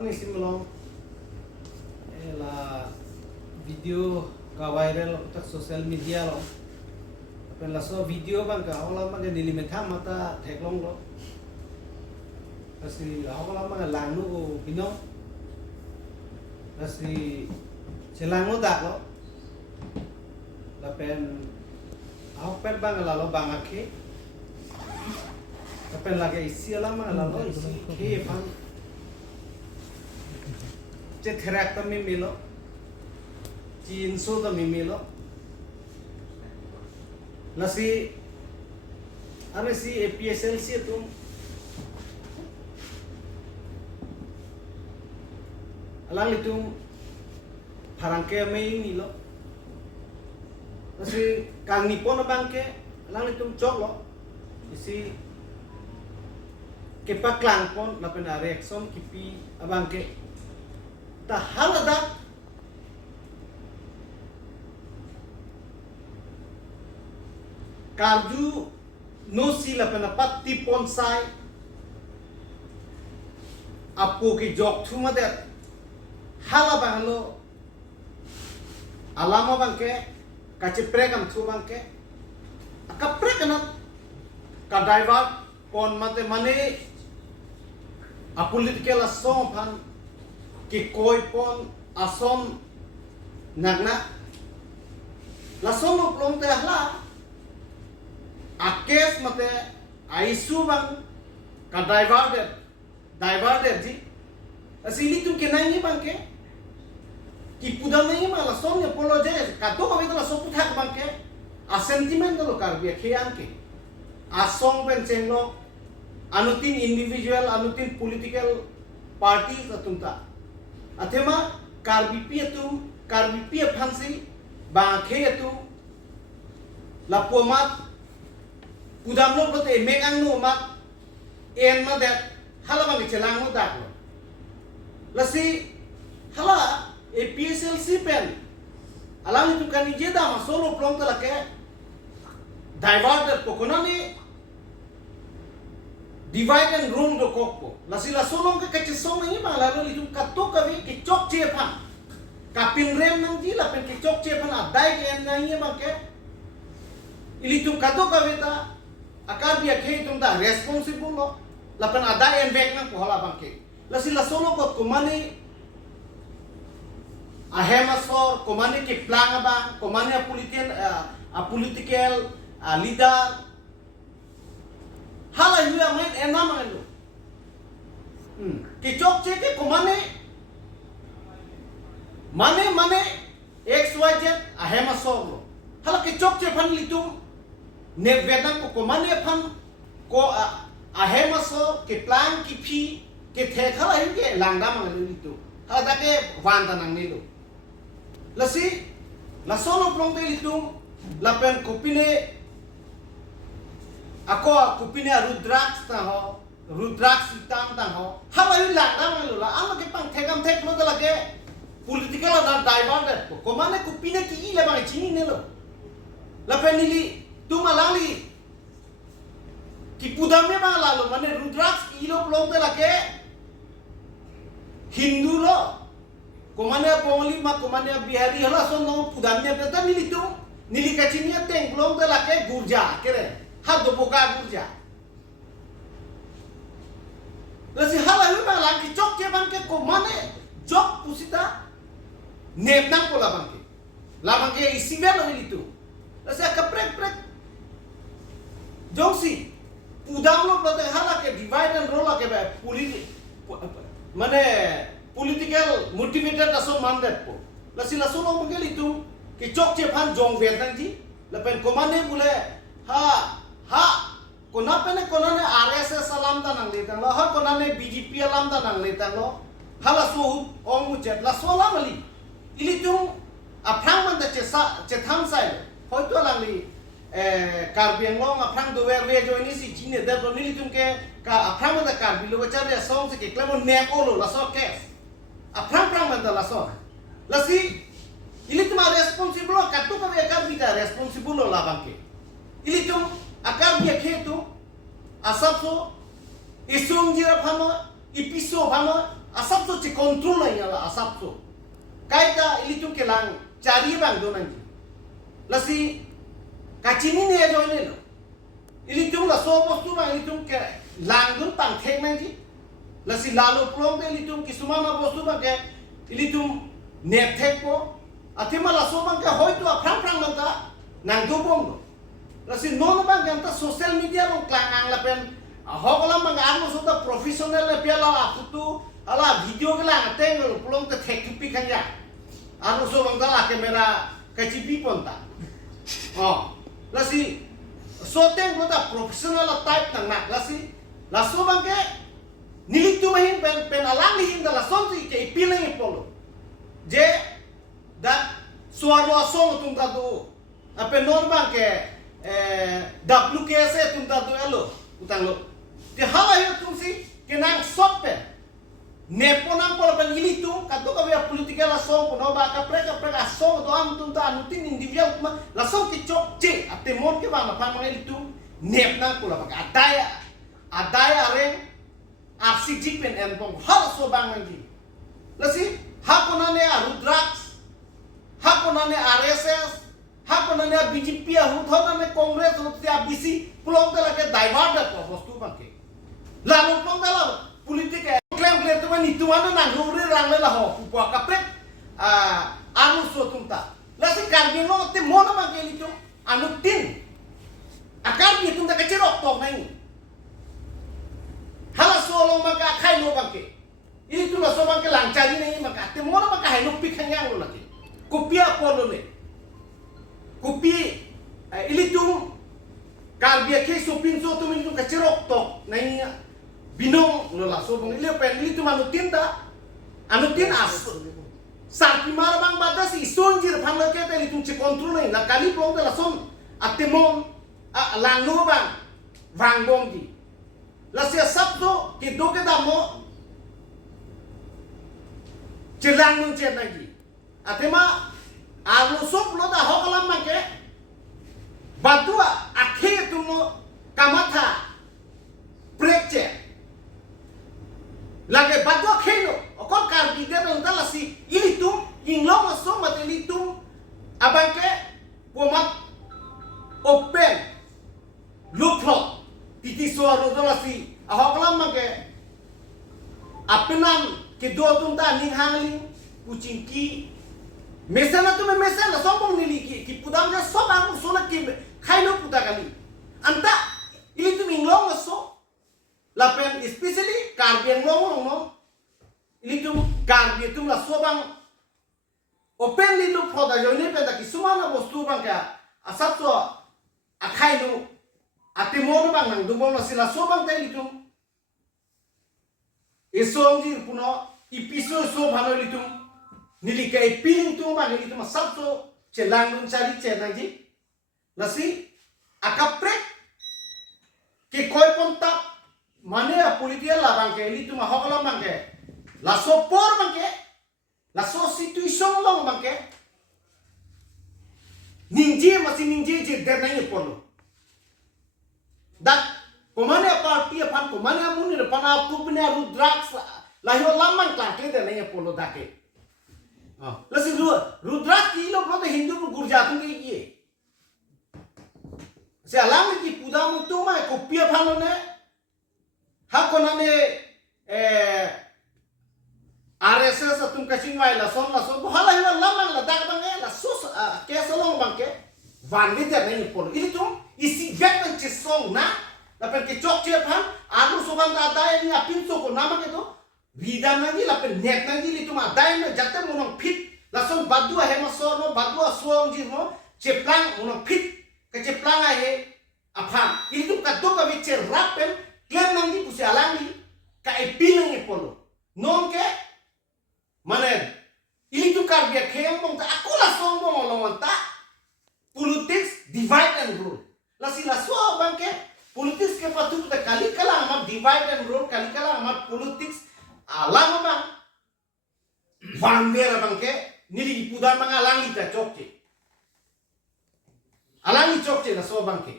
Isim long la video ka viral tak social media lo pen la so video bang ka hola ma ni limita mata theklong lo asi hola ma lang nu ko bino asi selang nu dak lo la pen pen bang la lo bang akhe pen la ke isi la ma la lo isi ke fan जे थेरैक तो में मिलो चीन सो तो में मिलो नसी अरे सी एपीएसएल से तुम अलांग तुम फरंके में ही मिलो नसी कांगनिपो न बांके अलांग तुम चोक लो इसी केपा क्लांग पोन लापेन रिएक्शन किपी अबांके ta halada karju no sila penapati ponsai apu ki jok thuma de hala bahalo alama bangke kache pregam thu bangke ka pregana ka driver pon mate mane apolitical song phan कि कोई पन असम नगना लसम उपलों ते हला आकेस मते आइसु बंग का ड्राइवर दे जी असीली तुम के नहीं बंग के कि पुदा नहीं मा लसम ने पोलो जे का तो कभी तो लसम पुथाक बंग के आ सेंटिमेंट लो कर बिया खेयान के आ सॉन्ग बेन चेंगलो अनुतिन इंडिविजुअल अनुतिन पॉलिटिकल पार्टी तुमता अथेमा कार्बिपी फांसी बांखे तु लापोमात पुदाम लोग बते मेगांग नो मात एन मा दे हाला बांगे चलांग नो दागलो लसी हाला एपीएसएलसी पेन अलांग तु कानी जेदा मा सोलो प्लोंग तलके डाइवर्ट पोकोना ने divide and rule do kokpo lasi la solong ka kachisong ni ba la lo litum kato ka vi ki chok che phan ka pin rem nang ji la pen ki chok che phan adai ke en nai ba ke ilitum kato ka vi ta akar bi akhe tum da responsible lo la pen adai en vek nang ko hala ba ke lasi la solong ko komani ahema sor komani ki plan ba komani a political leader hala huya main ena mangelo कि चौक चे के कुमाने माने XYZ ahema soglo hala कि चौक चे फन लितुम ने वेदन को कुमाने फन को ahema so के प्लान की फी के थे hala हि के लांगदा मangelo लितु hala ताके वांता नंगनेलो लसी लसोनो प्लोंते लितुम लापेन कोपिने ako kupine rudraks ta ho rudraks hitam ta ho hala yu la na lo la ama ke pang thegam thek lo la ke political da diverted ko mane kupine ki ile ba chini ne lo la penili tu malali ki pudame ba la lo mane rudraks ki lo plong de la ke hindu lo ko mane pongli ma ko mane bihari hala so no pudame pe ta nili tu nili ka chini teng plong de la ke gurja kere hat do boga gurja lasi hala hu ba la ki chok ke ban ke ko mane jok pusita nep nang ko la ban ke isibe lo itu lasi ka prek jongsi udam lo bote hala ke divide and rule ke ba mane political motivated aso man det ko lasi la solo mangel itu ki chok che phan jong vet nang ji la pen ko mane bule ha kona pene kona ne RSS alam da nang le tang lo ha kona ne BJP alam da nang le tang lo hala so ong mu chet la so la mali ili tung aphang man da che tham sai hoi to lang li karbiang lo aphang do wer we jo ni si chine da do ni tung ke ka aphang man da karbi lo cha le song se ke klamo ne ko lo la so ke aphang man da la so la si ili tuma responsible ka to ka we karbi da responsible lo la bangke ili tung akar dia khetu asap so isung jira phama ipiso phama asap so ci control na yala asap so kai ka ili tum ke lang cari bang do nanji lasi kacini ne jo ne lo ili tum la so bostu bang ili tum ke lang dun pang thek nanji lasi lalo prong de ili tum kisumana bostu bang ke ili tum ne thek ko atima la so bang ke hoi tu aprang prang manta nang do bong do lasi non bang ganta social media long klang ang la pen hokolam bang ang so da professional le piala akutu ala video ke lang ateng pulong te thek pi kan ya anu so bang dala kamera kacipi ponta oh lasi so teng ko da professional type nang nak lasi la so bang ke nilik tu mahin pen alang lihin da la son ti ke pilang polo je da suaro song tum ta do ape normal ke WKS tum ta do alo utang lo te hala yo tum si ke nang soppe nepo nang polo pen ili tu kato ka via politika la song no ba ka preka song do am tum ta anutin individual ma la song ki chok che ate mon ke ba ma pa ma ili tu nep nang polo ba adaya reng arsik pen en pong hal so bang ngi lasi hakonane Rudraks hakonane RSS hakonane BJP huthonane Congress hutia BC pulong tela ke divert ko bostu bangke lalu pulong tela politik klaim tu ni tuana nang ruri rang la ho pupa kaprek anu so tumta lasi karbi no te mona bangke litu anu tin akar bi tumta ke cerok tok nai hala so long maka khai no bangke ini tu lah sobat ke langcari ni maka temu orang maka hidup pikan yang lo lagi kopi apa lo ni kopi ini tu kalbia ke sopin so tu minum kecerok tok nai binong lo lah sobat ini apa ini tu manutin ta anutin as sarpi mar bang batas isonjir phamla ke te itu kontrol nai la kali plong te la son atemon langlo bang vangbong di la sia sabto ke do ke damo Jelang mencet lagi, atema alusop lo dah hokalam make, badua akhir tu mo kamata prekce, lagi badua keno, okon karbi dia bentala si ini tu inglong so mate ini tu abang ke pomat open loophole titi suara dala si hokalam make apenam ke do tum ta ning hangling kucing ki mesana tu mesana sombong nili ki pudam ja so bang so la ki khaino puda kali anta ili tu minglong so la pen especially karbiang long no ili tu karbi tu la so bang open li lu phoda jo ne pe da ki sumana bostu bang ka asap so akhaino atimon bang nang dumong la sila so bang ta ili tu esong jir puno ipiso so bhalo litum nili kai piling tu ma nili tu ma sab so chelang nun chari chenang ji lasi akapre ke koi ponta mane a politia la bang ke li tu ma hokala bang ke la so por bang ke la so situation long bang ke ningje masi ningje je der nai polo dak komane party pan komane amun ne pana kupne Rudraks lahir lamang klang ke de nai polo dake lasi Rudrak ki lo prote Hindu nu gurjatun ke ye se alam ki puda mu tu ma kopia phalo ne hakonane RSS atum kasing wai la son hala hila lamang la dak bang la sus ke solong bang ke vanli de nai polo ini tu isi vet pen song na lapen ke chok che phan anu soban da dai ni apin so ko nama ke to Vida nangi lapen net nangi li tu ma dai na jatte monong fit la son badua he ma so no badua suang ji no cheplang monong fit ke cheplang ai aphan ini tu ka do ka viche rapen klem nangi pusi alangi ka epilang e polo non ke manen ini tu kar bia khem bong ta akula song bong olong ta politics divide and rule la sila so bang ke politics ke patu ta kali kala amat divide and rule kali kala amat politics alang bang vandera bang ke nili pudan bang alangi ta chokche alangi chokche la so bang ke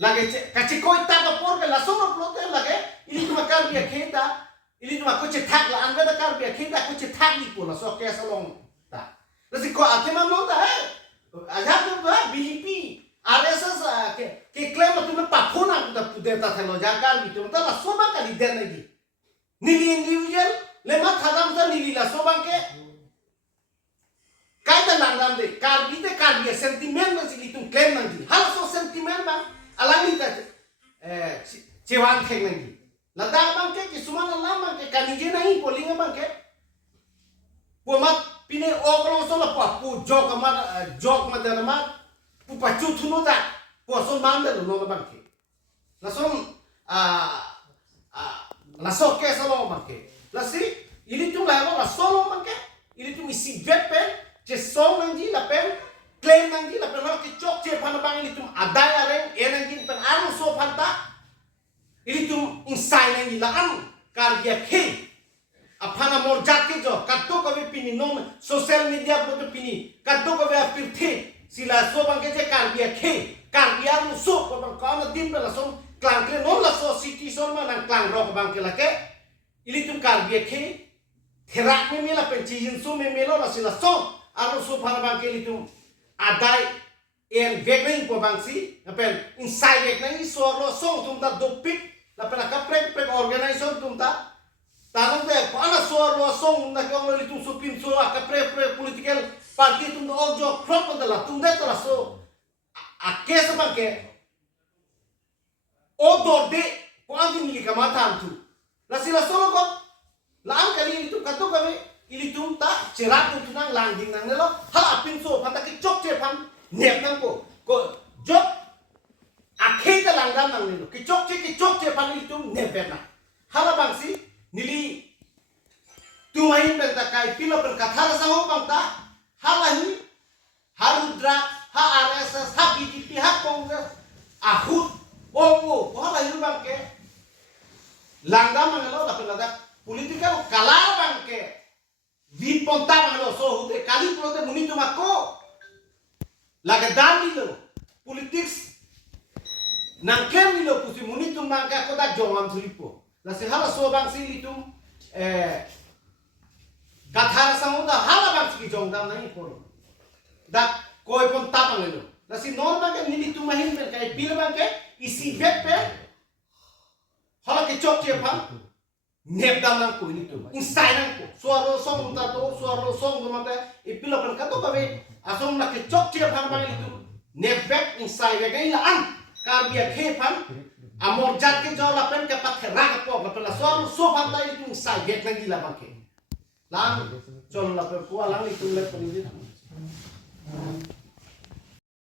lage kachi koi ta ka por ke la so no plote lage ini tu makal bia kheta ini cuma aku cetak lah anda dah kar biar kita aku cetak di pula so kayak salong tak nasi kau ate mana dah aja tu dah BJP RSS ke klaim tu na papuna tu dah pudeta thelo jagar gitu tu lah soba kali den lagi nili individual lemat hadam tu nili lah soba ke kaita langgam de kar biar sentimen nasi itu klaim nanti hal so sentimen bang alami tak cewan theng lagi lada bang ke kisumana lama ke kanije nahi polinga bang ke pumat pine okolong so la pu jok madana mat pu pacu thuno ta pu son manda no bang ke lason la so ke salo bang ke lasi ini tu la la solo bang ke ini tu isi vepen je song nangi la pen claim nangi la pen ke chok che phana bang ini tu adaya reng enangi pen aru so phanta ini tu insai nangi la an kar dia ke apana mor jat ke jo katto kabe pini non social media pro pini katto kabe apirthe sila so bang ke je kar dia ke kar dia nu so bang ka din la so klang ke non la so city so ma nang klang ro bang ke la ke ini tu kar dia ke therak me mela pen chin so me melo la sila so aru so phana bang ke ini tu adai en vegning po bang si pen insai vegning so lo so tum ta dopik la pen ka prek organization tum ta tanong de pana so lo song na ko lo itu supin so ka pre political party tum do ojo crop la tum de la so a kes bang ke o do de ko andi ni ka mata tu la sila solo ko la ang kali itu kato kami ili tum ta cerak tu nang landing nang lo hal apin so phanta ke chok che pham nep nang ko jok akhe ta langgam nang ni ke chok che pham ili tum nep na hala bang si nili tumahin benta kai pilo per kathara sango bangta halahi harudra ha RSS ha BJP ha Congress ahut omo halahi bangke langga mangalo dapat lada political kalar bangke di ponta mangalo so hude kali prote muni tumako laga dandi lo politics nang kem lo pusi muni tumangka ko da jongam suripo la se hala so bang si litum kathara samuda hala bang si jongdam nahi poro da koi pon tapang lo la si norma ke nili tu mahin per kai pil bang ke isi vet pe hala ke chok che pham nep dam nang ko ni tu inside nang ko suaro song ta to suaro song ma te ipilo kan ka to ka be asom la ke chok che pham bang itu nep vet inside ke la an kar bia khe pham amor jat ke jo la pen ke pathera ko la pen la so pham dai tu sai get nang gila bang ke lang chol la pe ko lang ni tu le pen